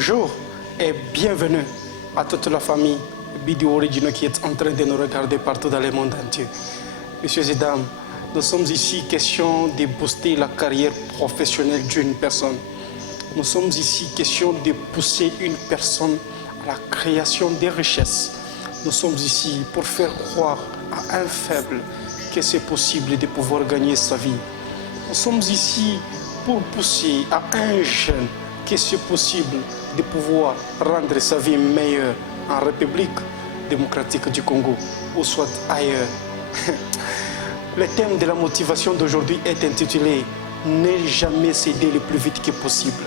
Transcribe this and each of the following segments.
Bonjour et bienvenue à toute la famille Bidou Original qui est en train de nous regarder partout dans le monde entier. Messieurs et dames, nous sommes ici question de booster la carrière professionnelle d'une personne. Nous sommes ici question de pousser une personne à la création des richesses. Nous sommes ici pour faire croire à un faible que c'est possible de pouvoir gagner sa vie. Nous sommes ici pour pousser à un jeune que c'est possible de pouvoir rendre sa vie meilleure en République démocratique du Congo ou soit ailleurs. Le thème de la motivation d'aujourd'hui est intitulé « Ne jamais céder le plus vite que possible ».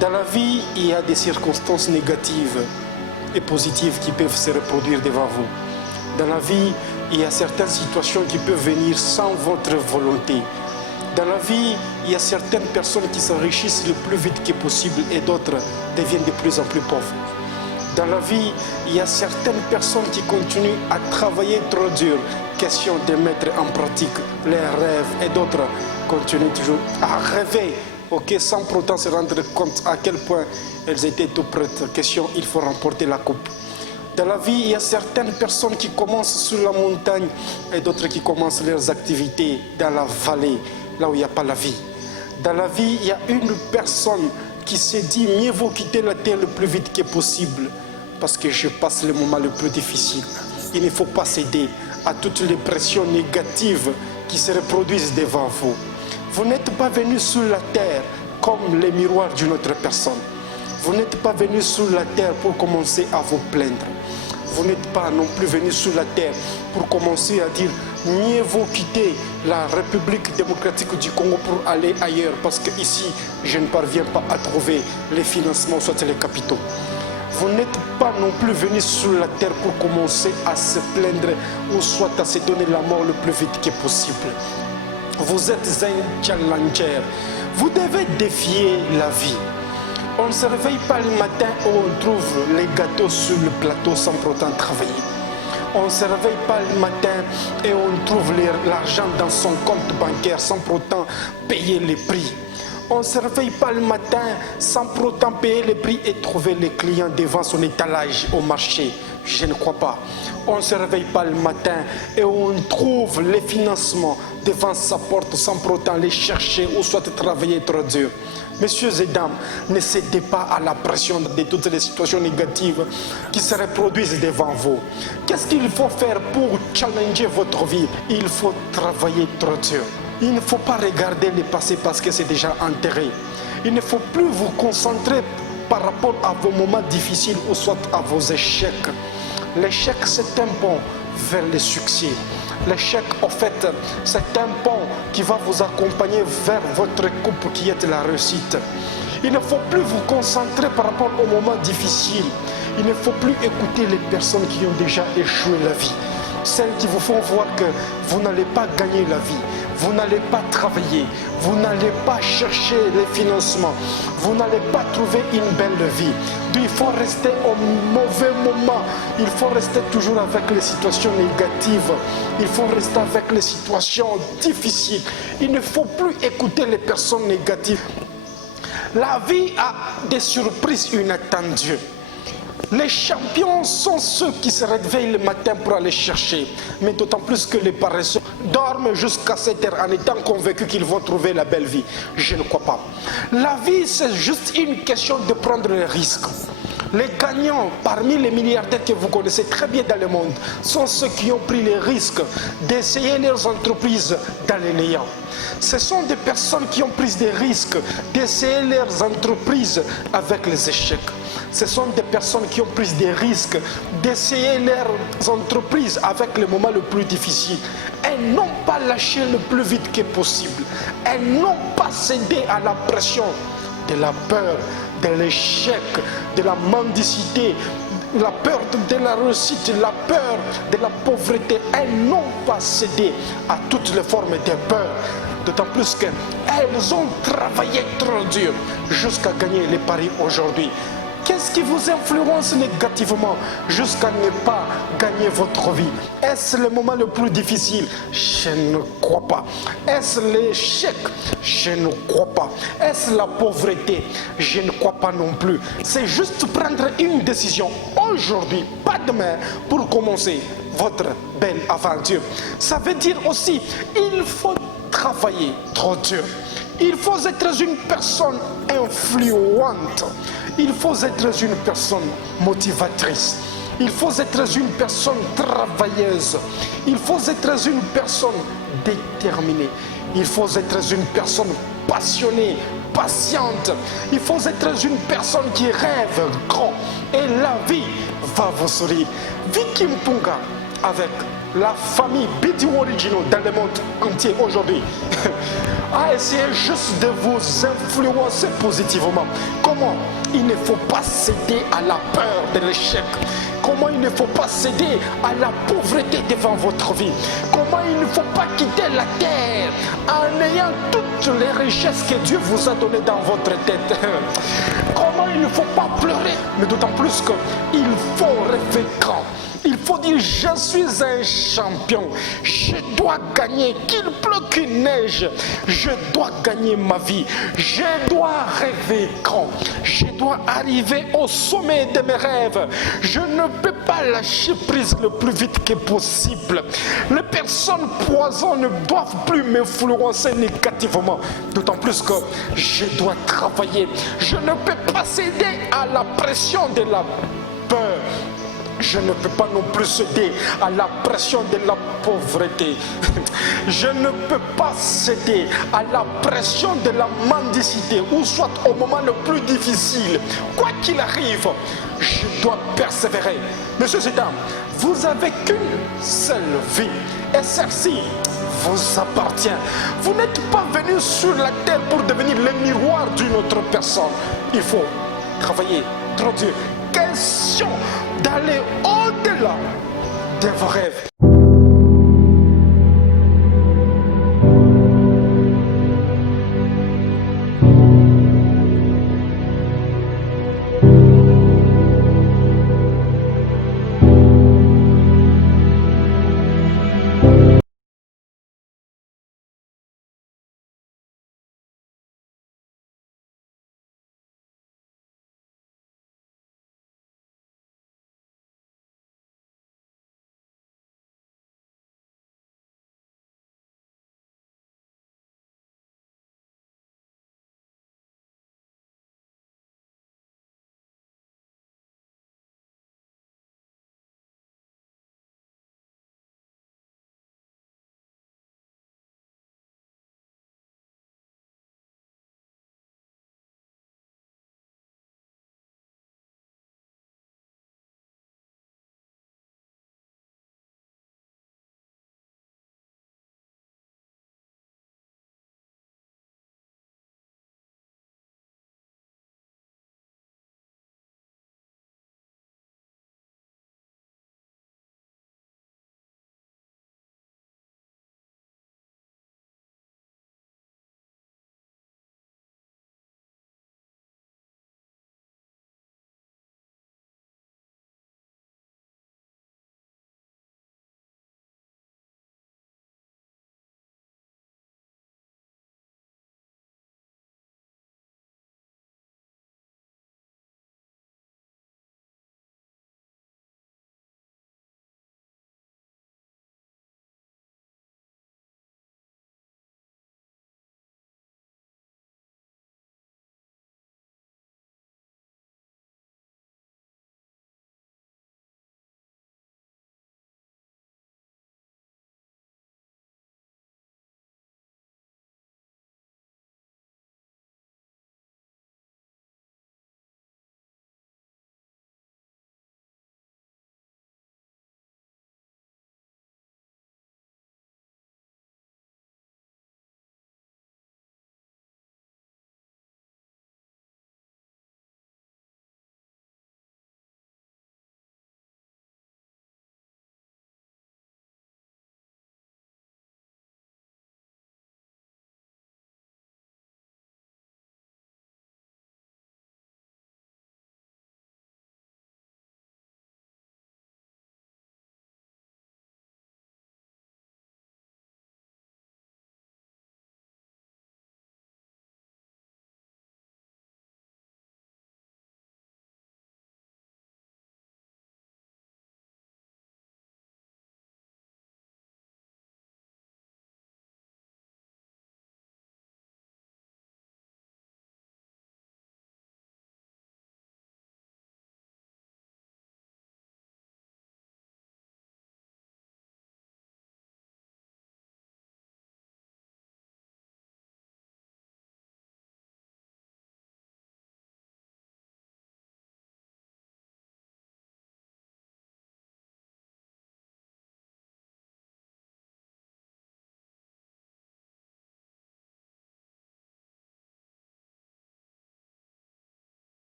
Dans la vie, il y a des circonstances négatives et positives qui peuvent se reproduire devant vous. Dans la vie, il y a certaines situations qui peuvent venir sans votre volonté. Dans la vie, il y a certaines personnes qui s'enrichissent le plus vite que possible et d'autres deviennent de plus en plus pauvres. Dans la vie, il y a certaines personnes qui continuent à travailler trop dur, question de mettre en pratique leurs rêves, et d'autres continuent toujours à rêver, sans pour autant se rendre compte à quel point elles étaient tout prêtes. Question, il faut remporter la coupe. Dans la vie, il y a certaines personnes qui commencent sur la montagne et d'autres qui commencent leurs activités dans la vallée, là où il n'y a pas la vie. Dans la vie, il y a une personne qui s'est dit mieux vaut quitter la terre le plus vite que possible parce que je passe le moment le plus difficile. Il ne faut pas céder à toutes les pressions négatives qui se reproduisent devant vous. Vous n'êtes pas venu sur la terre comme les miroirs d'une autre personne. Vous n'êtes pas venu sur la terre pour commencer à vous plaindre. Vous n'êtes pas non plus venu sur la terre pour commencer à dire mieux vaut quitter la République démocratique du Congo pour aller ailleurs parce qu'ici, je ne parviens pas à trouver les financements, soit les capitaux. Vous n'êtes pas non plus venu sur la terre pour commencer à se plaindre ou soit à se donner la mort le plus vite que possible. Vous êtes un challenger. Vous devez défier la vie. On ne se réveille pas le matin où on trouve les gâteaux sur le plateau sans pour autant travailler. On ne se réveille pas le matin et on trouve l'argent dans son compte bancaire sans pour autant payer les prix. On ne se réveille pas le matin sans pour autant payer les prix et trouver les clients devant son étalage au marché. Je ne crois pas. On ne se réveille pas le matin et on trouve les financements devant sa porte sans pour autant les chercher ou soit travailler trop dur. Messieurs et dames, ne cédez pas à la pression de toutes les situations négatives qui se reproduisent devant vous. Qu'est-ce qu'il faut faire pour challenger votre vie? Il faut travailler trop dur. Il ne faut pas regarder le passé parce que c'est déjà enterré. Il ne faut plus vous concentrer par rapport à vos moments difficiles ou soit à vos échecs. L'échec, c'est un pont vers le succès. L'échec, en fait, c'est un pont qui va vous accompagner vers votre coupe qui est la réussite. Il ne faut plus vous concentrer par rapport aux moments difficiles. Il ne faut plus écouter les personnes qui ont déjà échoué la vie. Celles qui vous font voir que vous n'allez pas gagner la vie. Vous n'allez pas travailler, vous n'allez pas chercher les financements, vous n'allez pas trouver une belle vie. Il faut rester au mauvais moment, il faut rester toujours avec les situations négatives, il faut rester avec les situations difficiles. Il ne faut plus écouter les personnes négatives. La vie a des surprises inattendues. Les champions sont ceux qui se réveillent le matin pour aller chercher. Mais d'autant plus que les paresseux dorment jusqu'à 7 heures en étant convaincus qu'ils vont trouver la belle vie. Je ne crois pas. La vie, c'est juste une question de prendre les risques. Les gagnants parmi les milliardaires que vous connaissez très bien dans le monde sont ceux qui ont pris les risques d'essayer leurs entreprises dans les néants. Ce sont des personnes qui ont pris des risques d'essayer leurs entreprises avec les échecs. Ce sont des personnes qui ont pris des risques d'essayer leurs entreprises avec les moments les plus difficiles. Elles n'ont pas lâché le plus vite que possible. Elles n'ont pas cédé à la pression de la peur, de l'échec, de la mendicité, la peur de la réussite, la peur de la pauvreté. Elles n'ont pas cédé à toutes les formes de peur. D'autant plus qu'elles ont travaillé trop dur jusqu'à gagner les paris aujourd'hui. Qu'est-ce qui vous influence négativement jusqu'à ne pas gagner votre vie? Est-ce le moment le plus difficile? Je ne crois pas. Est-ce l'échec? Je ne crois pas. Est-ce la pauvreté? Je ne crois pas non plus. C'est juste prendre une décision aujourd'hui, pas demain, pour commencer votre belle aventure. Ça veut dire aussi, il faut travailler trop dur. Il faut être une personne influente. Il faut être une personne motivatrice. Il faut être une personne travailleuse. Il faut être une personne déterminée. Il faut être une personne passionnée, patiente. Il faut être une personne qui rêve grand. Et la vie va vous sourire. Vicky Mpunga avec la famille BDO Original dans le monde entier aujourd'hui a essayé juste de vous influencer positivement. Comment il ne faut pas céder à la peur de l'échec. Comment il ne faut pas céder à la pauvreté devant votre vie. Comment il ne faut pas quitter la terre en ayant toutes les richesses que Dieu vous a données dans votre tête. Comment il ne faut pas pleurer, mais d'autant plus qu'il faut rêver grand. Il faut dire, je suis un champion, je dois gagner, qu'il pleut, qu'il neige, je dois gagner ma vie, je dois rêver grand, je dois arriver au sommet de mes rêves, je ne peux pas lâcher prise le plus vite que possible. Les personnes poison ne doivent plus m'influencer négativement, d'autant plus que je dois travailler, je ne peux pas céder à la pression de la peur. Je ne peux pas non plus céder à la pression de la pauvreté. Je ne peux pas céder à la pression de la mendicité, ou soit au moment le plus difficile. Quoi qu'il arrive, je dois persévérer. Messieurs et dames, vous n'avez qu'une seule vie. Et celle-ci vous appartient. Vous n'êtes pas venu sur la terre pour devenir le miroir d'une autre personne. Il faut travailler trop dur. Question d'aller au-delà de vos rêves.